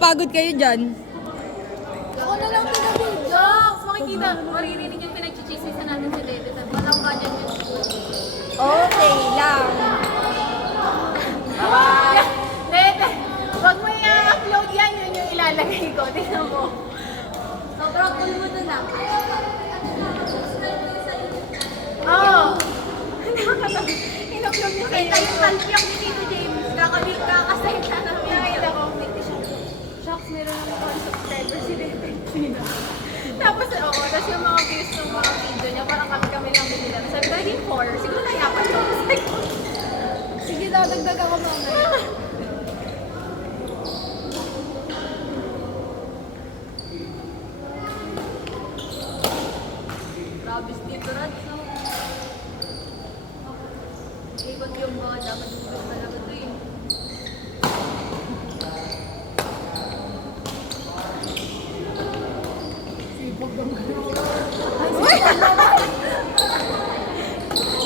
napapagod kayo dyan. Ako na lang pinabidyo. Makikita, maririnig yung pinag-chichisisa natin si Dede. Sabi, walang budget yung school. Okay lang. Dede, wag mo i-upload yan. Yun yung ilalagay ko. Tingnan mo. Sobrang cool mo dun ah. Oo. Nakakatawa. In-upload niya sa'yo. Nakita yung talpiyang ni Tito James. Kakasayt na namin. Nakita ko. Shocks, meron ng mga subscribers si Dede. Sino? Tapos, oo. Tapos yung mga views ng mga video niya, parang kami lang binila. Sabi ko, naging 4. Siguro nayapan ko. Sige daw, dagdag ako mamaya. Grabe dito, Rad. So, ikot yung mga dapat yung talaga ito eh.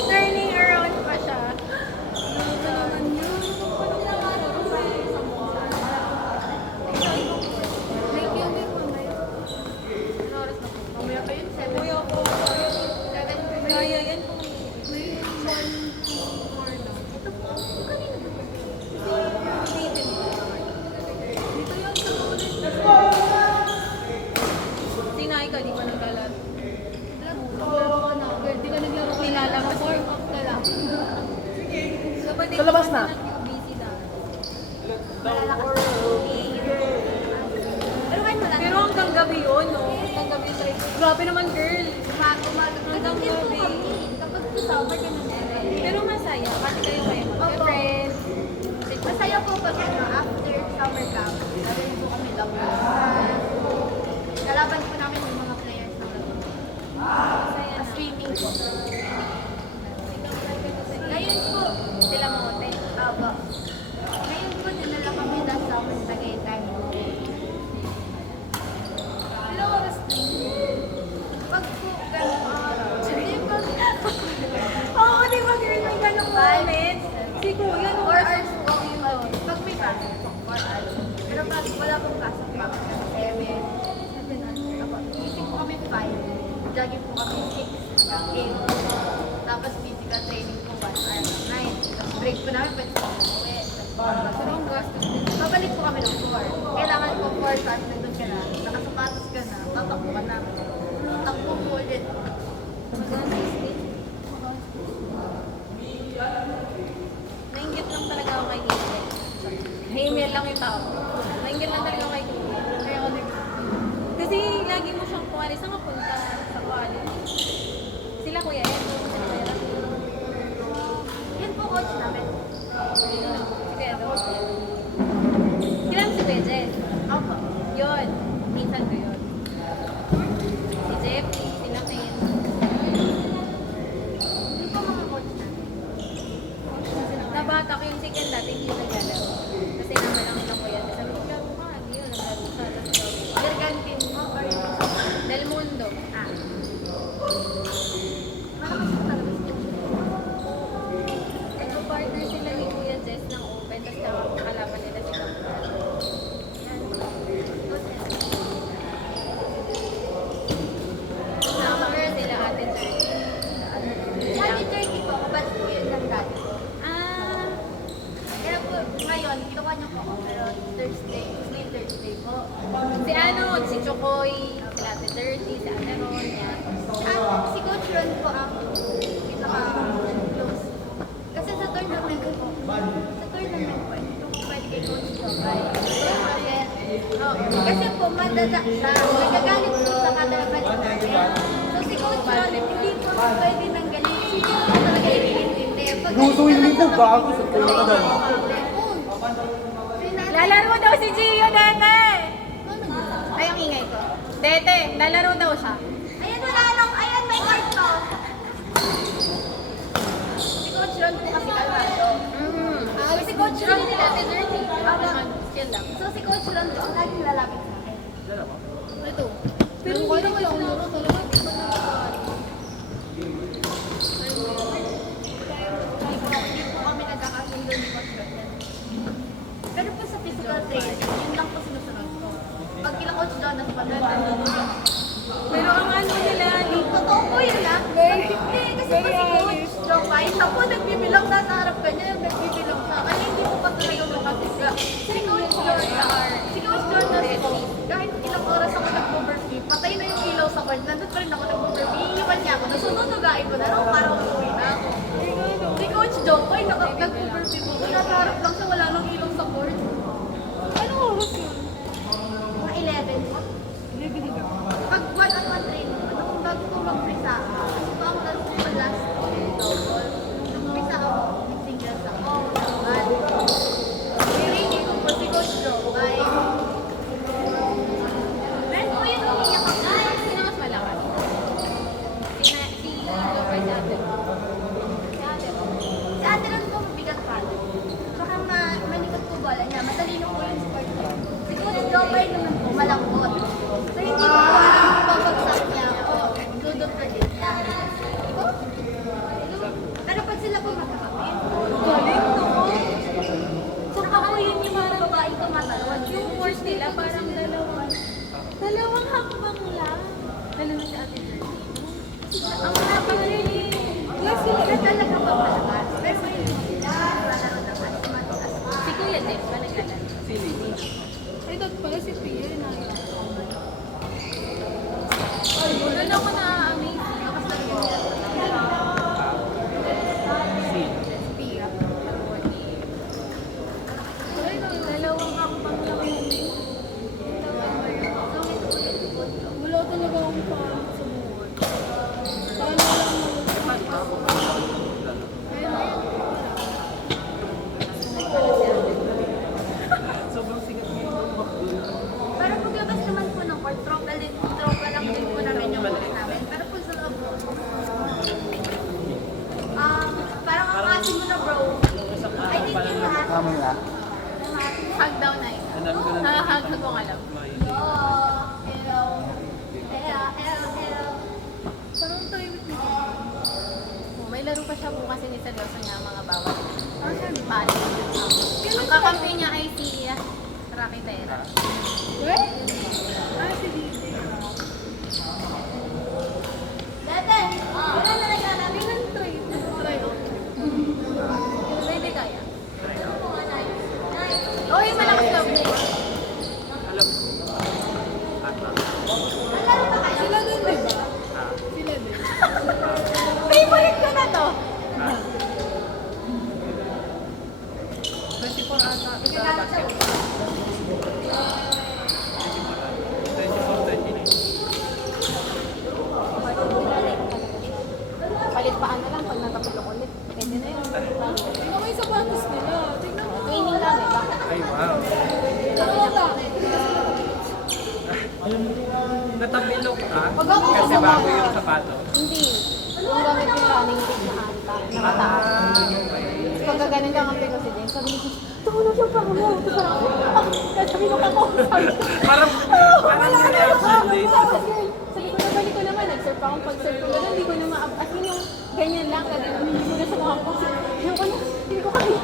Turning around pa siya. Mamaya pa yun, 7. Kuya ko. Kaya yan. Sinay ka, di ba nagkalat? Di ka naglaro ko Nilalabas Warm yung up ka lang. Sa labas na. busy na. Malalakas na. Pero kahit wala. Pero hanggang gabi yun, no? Hanggang gabi sa grabe naman, girl. Umaga hanggang gabi. Kapag summer, ganun din. Pero masaya. Kasi kayo mag-friends. Masaya po pag after summer camp. Lalo po kami laban. Kalaban po namin yung mga players na masaya na. Swimming po. Ngayon po, sila Mote. Aba. Ngayon po, dinala kami na sa Tagaytay. Hello, oras na yun. Pag po, gano'ng araw. Hindi po. Oo, di ba girl, may gano'ng moment? Si Kuya, 4 hours po yung pag may pasok po, 4 hours. Pero pag wala pong pasok, bakit kami 7. Gising po kami 5. Jogging po kami 6 hanggang 8. Tapos physical training po 1 hour hanggang 9. Tapos break po namin, pwede po uwi. Pero ang gastos din. Babalik po kami ng 4. Kailangan po 4 kasi nandun ka na. Nakasapatos ka na. Tatakbo ka na. Takbo po ulit. Nainggit lang talaga ako kay Kuya. Nainggit lang yung tao. Nainggit lang talaga ako kay Kuya. Kaya ako kasi lagi mo siyang kuwari. Saan ka punta sa college? Sila Kuya Ed. Yan po coach namin. Si Kuya Ed. Kilala mo si Kuya Jess? Opo. Yun. Minsan ko yun. Si Jeffy, si Nakin. Hindi po mga coach namin. Nabata ko yung second dati, hindi yung naglalaro. Kasi naman lang ng Kuya Ed. Sabi ko, laro ka. Hindi yun, naglaro siya. Bergantin mo or yung Del Mundo. Malakas mo talaga si Coach. Nagpo-partner sila ni Kuya Jess ng Open, tapos nakakalaban nila si Coach. Yan. Coach Ed. Nakakapira sila Ate Jerky. Si Ate Jerky po, kabat po yun ng dati ko. Kaya po, ngayon, kinuha niyo po ako, pero Thursday, Muslim Thursday po. Si si Chokoy, si Ate Dirty, si Ate Ron, yan. Si Coach Ron po ang pinaka-close. Kasi sa tournament po, hindi ko pwede kay Coach Chokoy. Kasi po, madada siya. Nagagalit po sa kadalaban namin. So si Coach Ron, hindi po pwede nang galing. Hindi po talaga inintindi. Lutuin mo po bago sa tuloy ka doon. Lalaro daw si Gio, Dete! Ay, ang ingay ko. Dete, lalaro daw siya. Ayan, wala lang. Ayan, may card to. Si Coach Ron po kasi kalmado. Si Coach Ron nila, Ate Dirty. Yan lang. So, si Coach Ron po, ang laging lalapit sa akin. Ito. Pero hindi naman yung laro talaga. Hindi ko na hindi po kami nagkakasundo ni Coach Ron. Pero po sa physical training, yun lang po sinusunod. nagbibilang, nasa harap ka niya, nagbibilang siya. Kaya hindi mo pa talaga makasiga. Si Coach Jordan, kahit ilang oras ako nag-overfee, patay na yung ilaw sa court, nandun pa rin ako nag-overfee, iiwan niya ako, nasununugain ko na lang para umuwi na ako. Si Coach Jokoy, nag-overfee mo, nasa harap lang siya, wala nang ilaw sa court. Anong oras yun? Mga 11 po. Pag one-on-one training mo, nung bago ko mag-prisa, kasi ito ang last double. Nag-prisa ako, singles ako, naman. Nirigay ko po si Coach Jokoy. Meron po yun, umiyak ako. Sino mas malakas? Si Jokoy si Ate. Si Ate. Si ate lang po mabigat pa. Saka malikot po bola niya, matalino po yung sport niya. Si Coach Jokoy naman po, malambot. So hindi ko po alam kung babagsak niya ako. Dudot na din niya. Pero pag sila po magkakapit, galing to. Saka po yun yung mga babaeng tumatalon. Yung force nila parang dalawang hakbang lang. Lalo na si Ate Jerry. Ang napagaling. Yes, sila na talaga papalakas. Pero yun sila, lalaro naman, mataas. Si Kuya Jeff, ba naglalaro? Ay, dot pala si Pia na. Doon ako na-amaze. Lakas talaga niya. Pia. Ay, dalawang hakbang lang yun eh. Wala talaga akong parang sa buwan. Paano lang Pero paglabas naman po ng court, tropa lang din po namin yung court namin. Pero po sa loob po, parang ang asin mo na bro. I think yung lahat. Tama nga. Hug daw na yun. Hug ko alam. Oh, hello. Hello. parang tayo with me. May laro pa siya bukas siniseryoso niya ang mga bawat. Pali. Ang kakampi niya ay si Rocky Terra. Eh? Ah, si Didi. Dete, wala na naglalaro. Try. Pwede kaya. Nice. Oo, yung malakas loob niya. Nalaro ba kayo? Sila din, di ba? Sila din. Favorite ko na to. 24 ata. Naglalaro siya. 24, 29. Palit-paan na lang pag natapilok ulit. Pwede na yun. Tingnan ko yung sapatos nila. Tingnan mo. Training lang eh. Baka Ay, wow. Dalawa ba? Natapilok ka? Wag ako Kasi sumama. bago yung sapatos. hindi. Yung gamit yung running rig na ata. Na mataas. Tapos pagka ganun ka kampi ko si James, sabi niya, tulog yung pang mo. Tapos parang, sabi ko ako. Sabi ko, Parang reaction din. tapos yun, sabi ko, nabalik ko naman. Nag-surf akong pag-surf ko. Ganun, hindi ko na ma-up. At yun yung ganyan lang. Kasi hindi ko na sa mga po. Hindi ko kaya.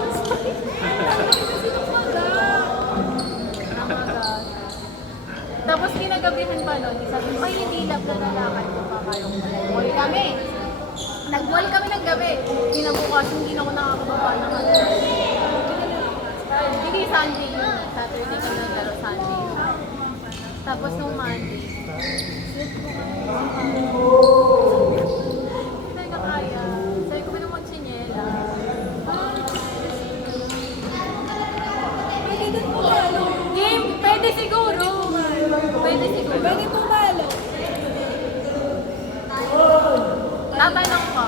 Tapos kinagabihan pa nun, sabi ko, ay hindi lab na lalakad ko pa kayo. Nag-wall kami. Nag-wall kami ng gabi. Kinabukas, hindi na ako nakakababa ng ano. Hindi Sunday yun. Saturday kami naglaro Sunday. Tapos nung Monday, hindi na kaya. Sabi ko, ba naman chinyela? Pwede din pumalo. Game, pwede siguro. Pwede siguro. Pwede pumalo. Tatanong ko.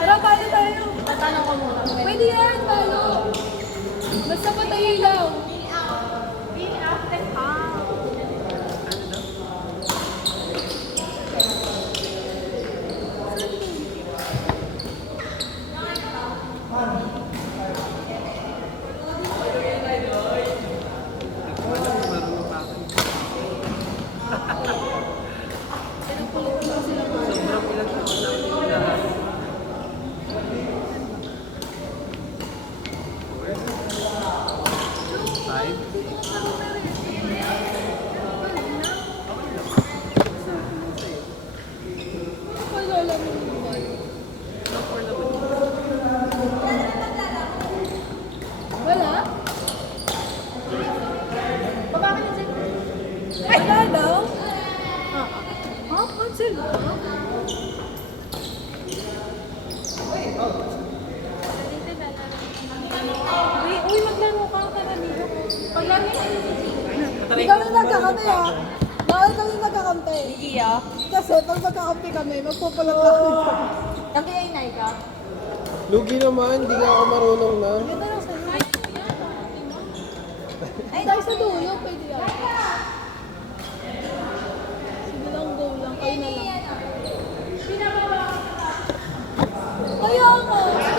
Pero paano tayo? Tatanong ko muna. Pwede yan, palo. Basta patay ilaw. Wala, marunong pa ako. Hindi kami nagkakampi ha. Bawal kami magkakampi. Iya. Kasi pag magkakampi kami, magpupulang kami. Kami ay Nay ka. Lugi naman, hindi nga ako marunong na. Ganda lang sa'yo. Ay, Tayo sa dulo, pwede yan. Sige lang, go lang. Kayo na lang. Kaya nga.